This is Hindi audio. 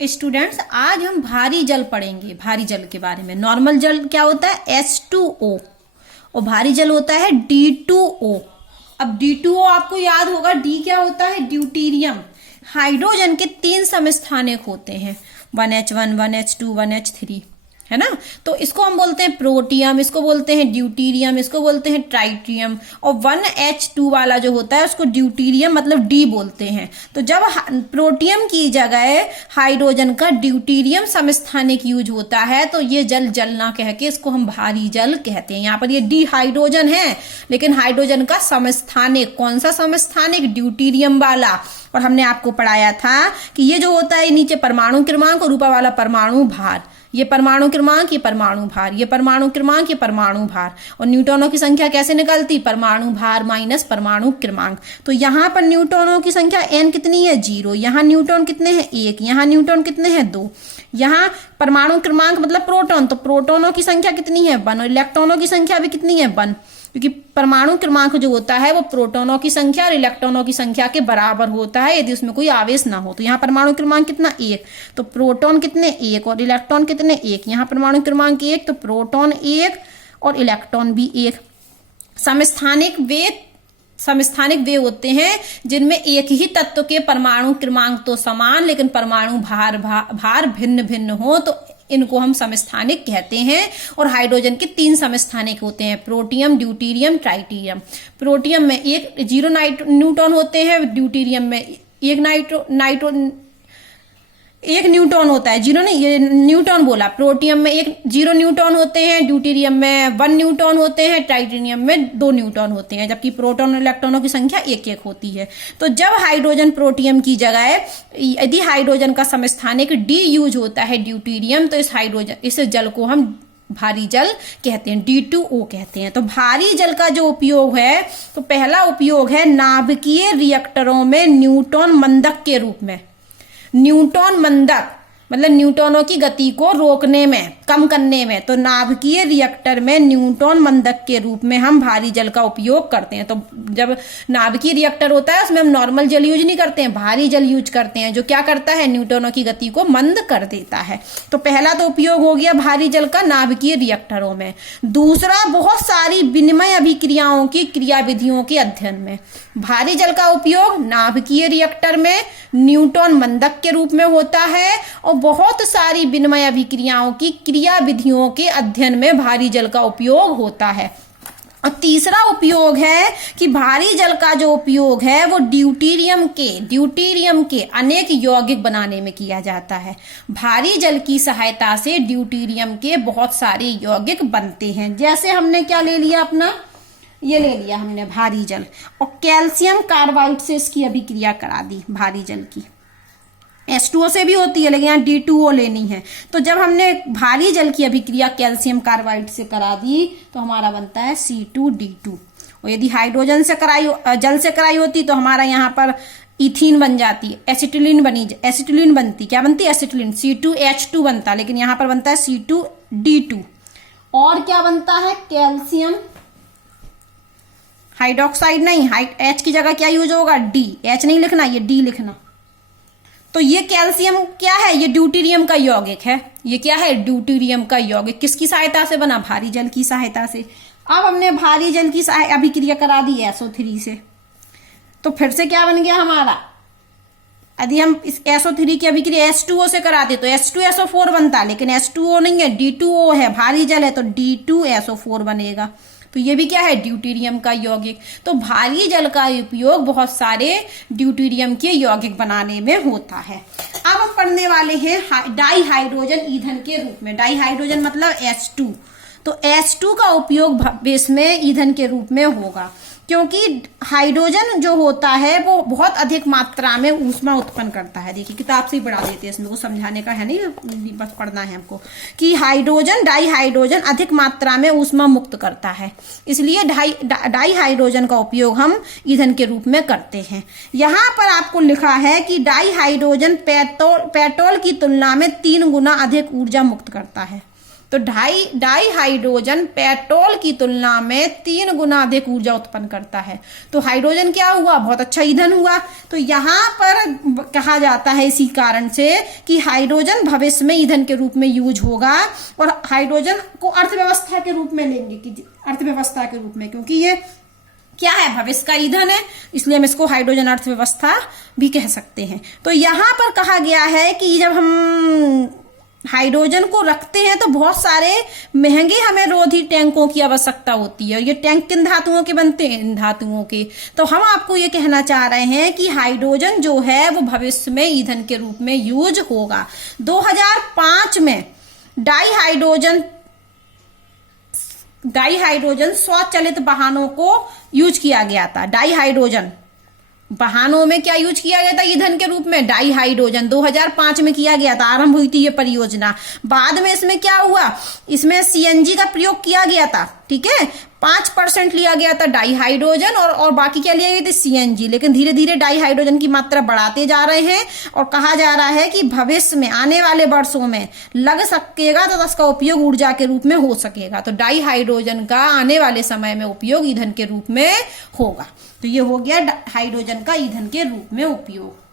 स्टूडेंट्स, आज हम भारी जल पढ़ेंगे। भारी जल के बारे में। नॉर्मल जल क्या होता है H2O और भारी जल होता है D2O। अब D2O आपको याद होगा, D क्या होता है? ड्यूटीरियम। हाइड्रोजन के 3 समस्थानिक होते हैं, 1H1, 1H2, 1H3, है ना। तो इसको हम बोलते हैं प्रोटियम, इसको बोलते हैं ड्यूटीरियम, इसको बोलते हैं ट्राइटियम। और 1H2 वाला जो होता है उसको ड्यूटीरियम मतलब D बोलते हैं। तो जब प्रोटियम की जगह हाइड्रोजन का ड्यूटीरियम समस्थानिक यूज होता है तो ये जल जल ना कह के इसको हम भारी जल कहते हैं। यहाँ पर ये D हाइड्रोजन है, लेकिन हाइड्रोजन का समस्थानिक, कौन सा समस्थानिक? ड्यूटीरियम वाला। और हमने आपको पढ़ाया था कि ये जो होता है नीचे परमाणु क्रमांक और ऊपर वाला परमाणु भार, ये परमाणु क्रमांक, ये परमाणु भार, ये परमाणु क्रमांक, ये परमाणु भार। और न्यूट्रॉनों की संख्या कैसे निकलती? परमाणु भार माइनस परमाणु क्रमांक। तो यहाँ पर न्यूट्रॉनों की संख्या n कितनी है? 0। यहाँ न्यूट्रॉन कितने हैं? 1। यहाँ न्यूट्रॉन कितने हैं? 2। यहाँ परमाणु क्रमांक मतलब प्रोटॉन, तो प्रोटोनों की संख्या कितनी है? 1। और इलेक्ट्रॉनों की संख्या भी कितनी है? 1। क्योंकि परमाणु क्रमांक जो होता है वो प्रोटॉनों की संख्या और इलेक्ट्रॉनों की संख्या के बराबर होता है यदि उसमें कोई आवेश ना हो। तो यहाँ परमाणु क्रमांक कितना? 1। तो प्रोटॉन कितने? 1 और इलेक्ट्रॉन कितने? 1। यहाँ परमाणु क्रमांक 1 तो प्रोटॉन 1 और इलेक्ट्रॉन भी 1। समस्थानिक वे होते हैं जिनमें एक ही तत्व के परमाणु क्रमांक तो समान लेकिन परमाणु भार भिन्न भिन्न हो, तो इनको हम समस्थानिक कहते हैं। और हाइड्रोजन के 3 समस्थानिक होते हैं, प्रोटियम, ड्यूटीरियम, ट्राइटियम। प्रोटियम में 0 न्यूट्रॉन होते हैं, ड्यूटीरियम में 1 न्यूट्रॉन होता है। 0 नहीं, ये न्यूट्रॉन बोला। प्रोटियम में 0 न्यूट्रॉन होते हैं, ड्यूटीरियम में 1 न्यूट्रॉन होते हैं, ट्राइटिनियम में 2 न्यूट्रॉन होते हैं, जबकि प्रोटॉन और इलेक्ट्रॉनों की संख्या 1-1 होती है। तो जब हाइड्रोजन प्रोटियम की जगह यदि हाइड्रोजन का समस्थानिक D यूज होता है ड्यूटीरियम, तो इस जल को हम भारी जल कहते हैं, D2O कहते हैं। तो भारी जल का जो उपयोग है, तो पहला उपयोग है नाभिकीय रिएक्टरों में न्यूट्रॉन मंदक के रूप में। न्यूट्रॉन मंदक मतलब न्यूट्रॉनों की गति को रोकने में, कम करने में। तो नाभिकीय रिएक्टर में न्यूट्रॉन मंदक के रूप में हम भारी जल का उपयोग करते हैं। तो जब नाभिकीय रिएक्टर होता है उसमें हम नॉर्मल जल यूज नहीं करते हैं, भारी जल यूज करते हैं, जो क्या करता है? न्यूट्रॉनों की गति को मंद कर देता है। तो पहला तो उपयोग हो गया भारी जल का नाभिकीय रिएक्टरों में। दूसरा, बहुत सारी विनिमय अभिक्रियाओं की क्रियाविधियों के अध्ययन में। भारी जल का उपयोग नाभिकीय रिएक्टर में न्यूट्रॉन मंदक के रूप में होता है और बहुत सारी विनिमय अभिक्रियाओं की क्रियाविधियों के अध्ययन में भारी जल का उपयोग होता है। और तीसरा उपयोग है कि भारी जल का जो उपयोग है वो ड्यूटीरियम के अनेक यौगिक बनाने में किया जाता है। भारी जल की सहायता से ड्यूटीरियम के बहुत सारे यौगिक बनते हैं। जैसे हमने क्या ले लिया अपना, ये ले लिया हमने भारी जल, और कैल्शियम कार्बाइड से इसकी अभिक्रिया करा दी भारी जल की। H2O से भी होती है लेकिन यहाँ D2O लेनी है। तो जब हमने भारी जल की अभिक्रिया कैल्शियम कार्बाइड से करा दी तो हमारा बनता है C2D2। और यदि हाइड्रोजन से जल से कराई होती तो हमारा यहाँ पर इथीन बन जाती, एसिटिलीन बनती। क्या बनती? एसिटिलीन। C2H2 बनता, लेकिन यहाँ पर बनता है C2D2। और क्या बनता है? कैल्शियम हाइड्रोक्साइड नहीं, H की जगह क्या यूज होगा? D। H नहीं लिखना, ये D लिखना। तो ये कैल्शियम क्या है? ये ड्यूटीरियम का यौगिक है। ये क्या है? ड्यूटीरियम का यौगिक। किसकी सहायता से बना? भारी जल की सहायता से। अब हमने भारी जल की अभिक्रिया करा दी SO3 से, तो फिर से क्या बन गया हमारा? यदि हम इस SO3 की अभिक्रिया H2O से कराते तो H2SO4 बनता, लेकिन H2O नहीं है, D2O है, भारी जल है, तो D2SO4 बनेगा। तो ये भी क्या है? ड्यूटीरियम का यौगिक। तो भारी जल का उपयोग बहुत सारे ड्यूटीरियम के यौगिक बनाने में होता है। अब हम पढ़ने वाले हैं डाई हाइड्रोजन ईंधन के रूप में। डाई हाइड्रोजन मतलब H2। तो H2 का उपयोग भविष्य में ईंधन के रूप में होगा, क्योंकि हाइड्रोजन जो होता है वो बहुत अधिक मात्रा में ऊष्मा उत्पन्न करता है। देखिए किताब से ही पढ़ा देते हैं, इसमें कुछ समझाने का है नहीं, बस पढ़ना है हमको कि डाई हाइड्रोजन अधिक मात्रा में ऊष्मा मुक्त करता है, इसलिए डाई हाइड्रोजन का उपयोग हम ईंधन के रूप में करते हैं। यहाँ पर आपको लिखा है कि डाई हाइड्रोजन पेट्रोल की तुलना में 3 गुना अधिक ऊर्जा मुक्त करता है। तो डाई हाइड्रोजन पेट्रोल की तुलना में 3 गुना अधिक ऊर्जा उत्पन्न करता है। तो हाइड्रोजन क्या हुआ, बहुत अच्छा ईंधन हुआ। तो यहाँ पर कहा जाता है इसी कारण से कि हाइड्रोजन भविष्य में ईंधन के रूप में यूज होगा, और हाइड्रोजन को अर्थव्यवस्था के रूप में लेंगे, कि अर्थव्यवस्था के रूप में, क्योंकि ये क्या है, भविष्य का ईंधन है, इसलिए हम इसको हाइड्रोजन अर्थव्यवस्था भी कह सकते हैं। तो यहां पर कहा गया है कि जब हम हाइड्रोजन को रखते हैं तो बहुत सारे महंगे हमें रोधी टैंकों की आवश्यकता होती है, और ये टैंक किन धातुओं के बनते हैं, इन धातुओं के। तो हम आपको ये कहना चाह रहे हैं कि हाइड्रोजन जो है वो भविष्य में ईंधन के रूप में यूज होगा। 2005 में डाई हाइड्रोजन स्वचालित वाहनों को यूज किया गया था। डाई हाइड्रोजन वाहनों में क्या यूज किया गया था ईंधन के रूप में, डाई हाइड्रोजन 2005 में किया गया था, आरंभ हुई थी ये परियोजना। बाद में इसमें क्या हुआ, इसमें सीएनजी का प्रयोग किया गया था, ठीक है, 5% लिया गया था डाई हाइड्रोजन, और बाकी क्या लिया गया था, सीएनजी। लेकिन धीरे धीरे डाई हाइड्रोजन की मात्रा बढ़ाते जा रहे हैं, और कहा जा रहा है कि भविष्य में आने वाले वर्षों में लग सकेगा तो इसका उपयोग ऊर्जा के रूप में हो सकेगा। तो डाई हाइड्रोजन का आने वाले समय में उपयोग ईंधन के रूप में होगा। तो ये हो गया हाइड्रोजन का ईंधन के रूप में उपयोग।